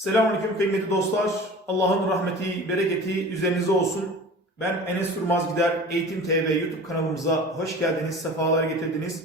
Selamünaleyküm kıymetli dostlar. Allah'ın rahmeti, bereketi üzerinize olsun. Ben Enes Durmaz Gider Eğitim TV YouTube kanalımıza hoş geldiniz, sefalar getirdiniz.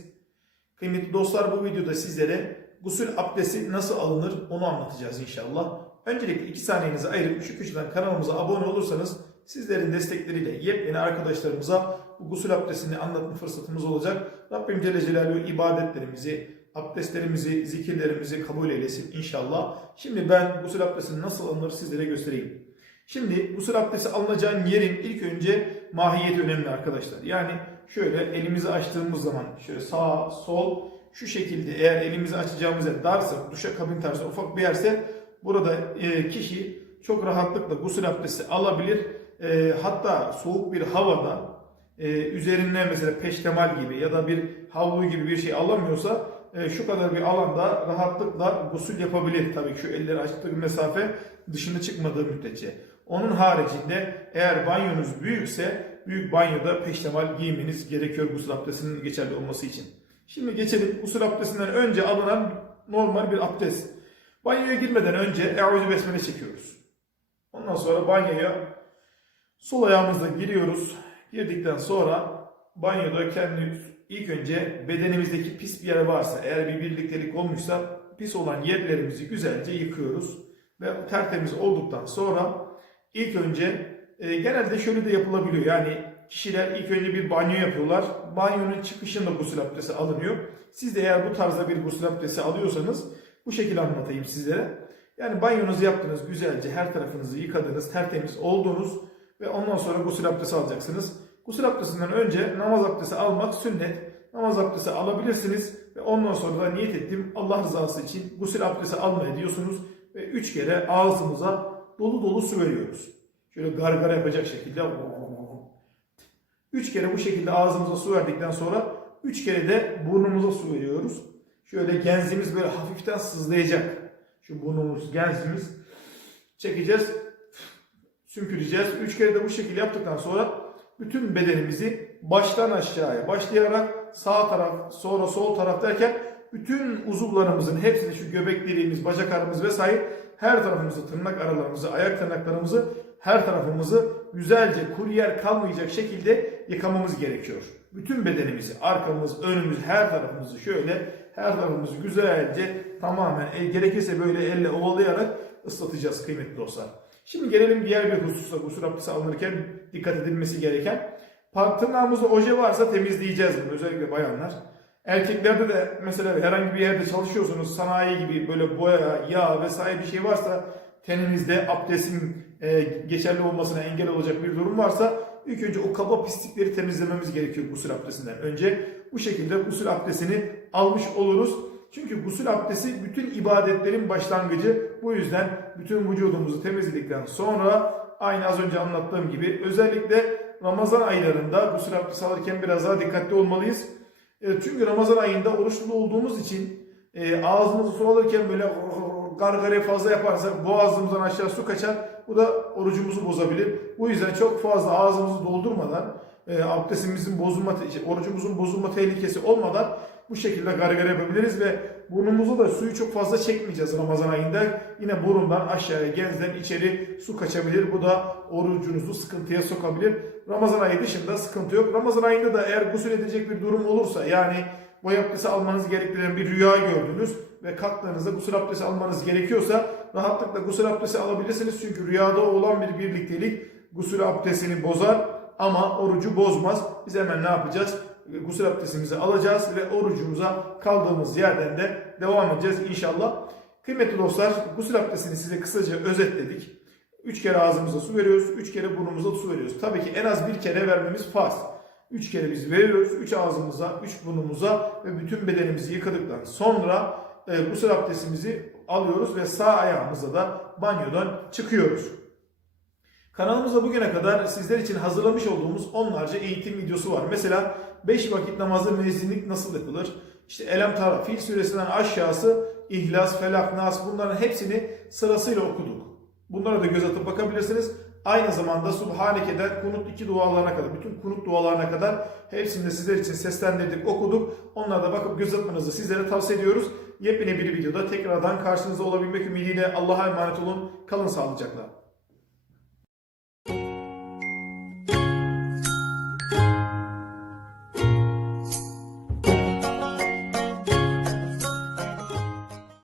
Kıymetli dostlar bu videoda sizlere gusül abdesti nasıl alınır onu anlatacağız inşallah. Öncelikle iki saniyenizi ayırıp şu köşeden kanalımıza abone olursanız sizlerin destekleriyle yepyeni arkadaşlarımıza bu gusül abdestini anlatma fırsatımız olacak. Rabbim Celle Celaluhu ibadetlerimizi, abdestlerimizi, zikirlerimizi kabul eylesin inşallah. Şimdi ben gusül abdestinin nasıl alınır sizlere göstereyim. Şimdi gusül abdesti alınacağın yerin ilk önce mahiyeti önemli arkadaşlar. Yani şöyle elimizi açtığımız zaman şöyle sağ, sol şu şekilde eğer elimizi açacağımız yer darsa, duşa kabin tarzı ufak bir yerse burada e, kişi çok rahatlıkla gusül abdesti alabilir. E, hatta soğuk bir havada e, üzerine mesela peştemal gibi ya da bir havlu gibi bir şey alamıyorsa şu kadar bir alanda rahatlıkla gusül yapabilir. Tabii ki şu elleri açtığı mesafe dışına çıkmadığı müddetçe. Onun haricinde eğer banyonuz büyükse büyük banyoda peştemal giymeniz gerekiyor gusül abdestinin geçerli olması için. Şimdi geçelim gusül abdestinden önce alınan normal bir abdest. Banyoya girmeden önce Eûzü Besmele çekiyoruz. Ondan sonra banyoya sol ayağımızla giriyoruz. Girdikten sonra banyoda kendi ilk önce bedenimizdeki pis bir yer varsa eğer bir birliktelik olmuşsa pis olan yerlerimizi güzelce yıkıyoruz. Ve tertemiz olduktan sonra ilk önce e, genelde şöyle de yapılabiliyor. Yani kişiler ilk önce bir banyo yapıyorlar. Banyonun çıkışında gusül abdesti alınıyor. Siz de eğer bu tarzda bir gusül abdesti alıyorsanız bu şekilde anlatayım sizlere. Yani banyonuzu yaptınız güzelce her tarafınızı yıkadınız tertemiz oldunuz ve ondan sonra gusül abdesti alacaksınız. Gusül abdestinden önce namaz abdesti almak sünnet. Namaz abdesti alabilirsiniz ve ondan sonra da niyet ettim Allah rızası için gusül abdesti almaya diyorsunuz ve üç kere ağzımıza dolu dolu su veriyoruz. Şöyle gargara yapacak şekilde üç kere bu şekilde ağzımıza su verdikten sonra üç kere de burnumuza su veriyoruz. Şöyle genzimiz böyle hafiften sızlayacak. Şu burnumuz, genzimiz çekeceğiz, sümküreceğiz. Üç kere de bu şekilde yaptıktan sonra bütün bedenimizi baştan aşağıya başlayarak sağ taraf, sonra sol taraf derken bütün uzuvlarımızın hepsini şu göbek deliğimiz, bacak aramız vesaire her tarafımızı, tırnak aralarımızı, ayak tırnaklarımızı, her tarafımızı güzelce kuru yer kalmayacak şekilde yıkamamız gerekiyor. Bütün bedenimizi, arkamız, önümüz, her tarafımızı şöyle, her tarafımızı güzelce tamamen el, gerekirse böyle elle ovalayarak ıslatacağız kıymetli dostlar. Şimdi gelelim diğer bir hususa gusül abdesti alınırken dikkat edilmesi gereken. Tırnağımızda oje varsa temizleyeceğiz bunu özellikle bayanlar. Erkeklerde de mesela herhangi bir yerde çalışıyorsunuz sanayi gibi böyle boya, yağ vesaire bir şey varsa teninizde abdestin e, geçerli olmasına engel olacak bir durum varsa ilk önce o kaba pislikleri temizlememiz gerekiyor gusül abdestinden önce. Bu şekilde gusül abdestini almış oluruz. Çünkü gusül abdesti bütün ibadetlerin başlangıcı. Bu yüzden bütün vücudumuzu temizledikten sonra aynı az önce anlattığım gibi özellikle Ramazan aylarında gusül abdesti alırken biraz daha dikkatli olmalıyız. E, çünkü Ramazan ayında oruçlu olduğumuz için e, ağzımızı su alırken böyle gargara fazla yaparsak boğazımızdan aşağı su kaçar. Bu da orucumuzu bozabilir. Bu yüzden çok fazla ağzımızı doldurmadan e, abdestimizin bozulma, şey, orucumuzun bozulma tehlikesi olmadan bu şekilde gargara yapabiliriz ve burnumuzu da suyu çok fazla çekmeyeceğiz Ramazan ayında. Yine burundan aşağıya genzden içeri su kaçabilir. Bu da orucunuzu sıkıntıya sokabilir. Ramazan ayı dışında sıkıntı yok. Ramazan ayında da eğer gusül edecek bir durum olursa yani bu abdesti almanız gerektiren bir rüya gördünüz ve kalktığınızda gusül abdesti almanız gerekiyorsa rahatlıkla gusül abdesti alabilirsiniz. Çünkü rüyada olan bir birliktelik gusül abdestini bozar ama orucu bozmaz. Biz hemen ne yapacağız? Gusül abdestimizi alacağız ve orucumuza kaldığımız yerden de devam edeceğiz inşallah. Kıymetli dostlar gusül abdestini size kısaca özetledik. Üç kere ağzımıza su veriyoruz, üç kere burnumuza su veriyoruz. Tabii ki en az bir kere vermemiz farz. Üç kere biz veriyoruz, üç ağzımıza, üç burnumuza ve bütün bedenimizi yıkadıktan sonra e, gusül abdestimizi alıyoruz ve sağ ayağımızla da banyodan çıkıyoruz. Kanalımızda bugüne kadar sizler için hazırlamış olduğumuz onlarca eğitim videosu var. Mesela 5 vakit namazda müezzinlik nasıl yapılır? İşte Elem Tara, Fil suresinden aşağısı İhlas, Felak, Nas bunların hepsini sırasıyla okuduk. Bunlara da göz atıp bakabilirsiniz. Aynı zamanda Subhaneke'den kunut iki dualarına kadar, bütün kunut dualarına kadar hepsini de sizler için seslendirdik, okuduk. Onlara da bakıp göz atmanızı sizlere tavsiye ediyoruz. Yepyeni bir videoda tekrardan karşınızda olabilmek ümidiyle Allah'a emanet olun. Kalın sağlıcakla.